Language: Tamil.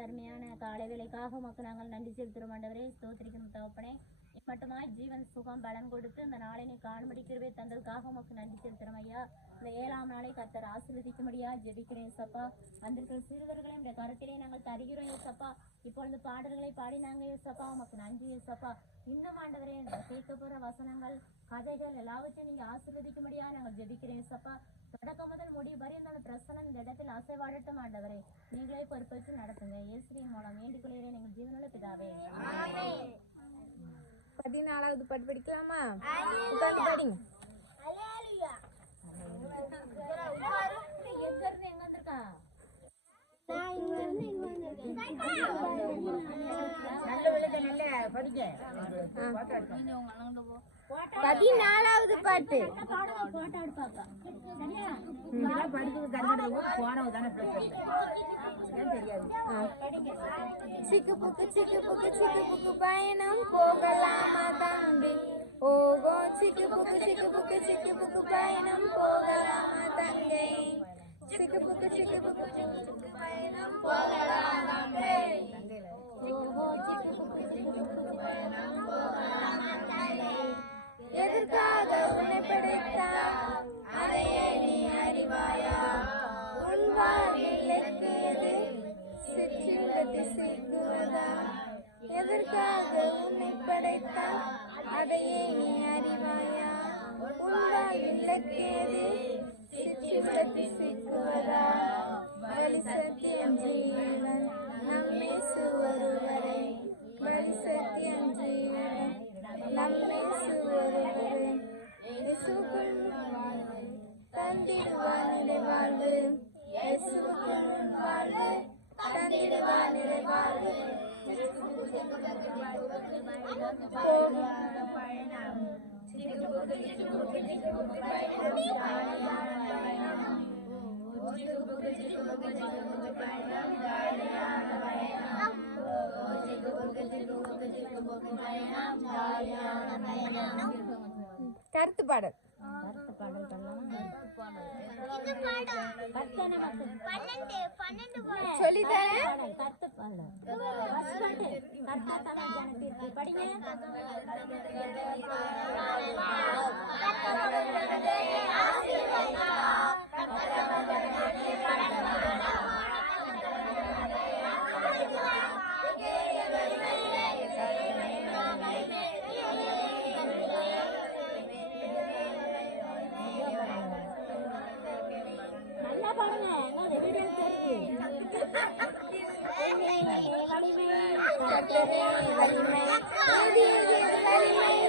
இந்த அருமையான காலை வேலைக்காக உமக்கு நாங்கள் நன்றி செலுத்துகிறோம் ஆண்டவரே. ஸ்தோத்திரிக்கும் தகப்பனே, மட்டுமாய் ஜீவன் சுகம் பலன் கொடுத்து இந்த நாளை நீ காணும்படி கிருபை தந்ததுக்காக உமக்கு நன்றி செலுத்துறோம் ஐயா. இந்த 7ஆம் நாளை கர்த்தர் ஆசீர்வதிக்கும்படியா ஜெபிக்கிறேன் சப்பா. வந்திருக்கிற சிறுவர்களை இந்த கருத்திலே நாங்கள் தருகிறோம் ஏசப்பா. இப்பொழுது பாடல்களை பாடினாங்க ஏசப்பா, உமக்கு நன்றி ஏசப்பா. இன்னும் ஆண்டவரே கேட்க போற வசனங்கள் கதைகள் எல்லாவற்றையும் நீங்க ஆசீர்வதிக்கும்படியா நாங்கள் ஜெபிக்கிறேன் ஏசப்பா. தொடக்கம் முதல் முடிவு வரை அந்த பிரசனம் இந்த இடத்தில் அசைவாடட்டும் ஆண்டவரே. நீங்களே பொறுப்பேற்று நடத்துங்க. இயேசுவின் மூலம் வேண்டிக் கொள்கிறேன் எங்கள் ஜீவனுள்ள பிதாவே. 14வது பாட்டு படிக்கலாமா? உட்கார்ந்து படிங்க. எங்க இருந்து எங்க வந்திருக்கா? படிக்க 14வது பாட்டு. சிக்கு புக்கு சிக்கு புக்கு சிக்கு புக்கு பயணம் போகலாமா தம்பி? ஓகோ சிக்கு புக்கு சிக்கு புக்கு சிக்கு புக்கு பயணம் போகலாமா தங்கை? சிக்கு புக்கு சிக்கு புக்கு சிக்கு புக்கு பயணம் போகலாமா தங்கை? ஓகோ சிக்கு புக்கு சிக்கு புக்கு பயணம் போகலாமா தங்கை? எதற்காக உன்னை படைத்தார் அதையே நீ அறிவாயா? உன் வாழ்விற்கு எது சிற்றின்பத்தில் சிக்குவதா? எதற்காக உன்னை படைத்தார் அதையே நீ அறிவாயா? உன் வாழ்விற்கு எது சிற்றின்பத்தில் சிக்குவதா? பலி சத்தியம் ஜீவன் நம்மை சுவருவரை, பலி சத்தியம் ஜீவன் நம்மை சுவருவரை, இயேசுக்குள் தந்திடுவானிலை வாழ்வு, இயேசுக்குள் வாழ்வு தந்திடுவானிலை வாழ்வு. பயணம் கருத்து பாடல். சொல்லித்தரேன். நல்லா பாடுங்க. வலிமை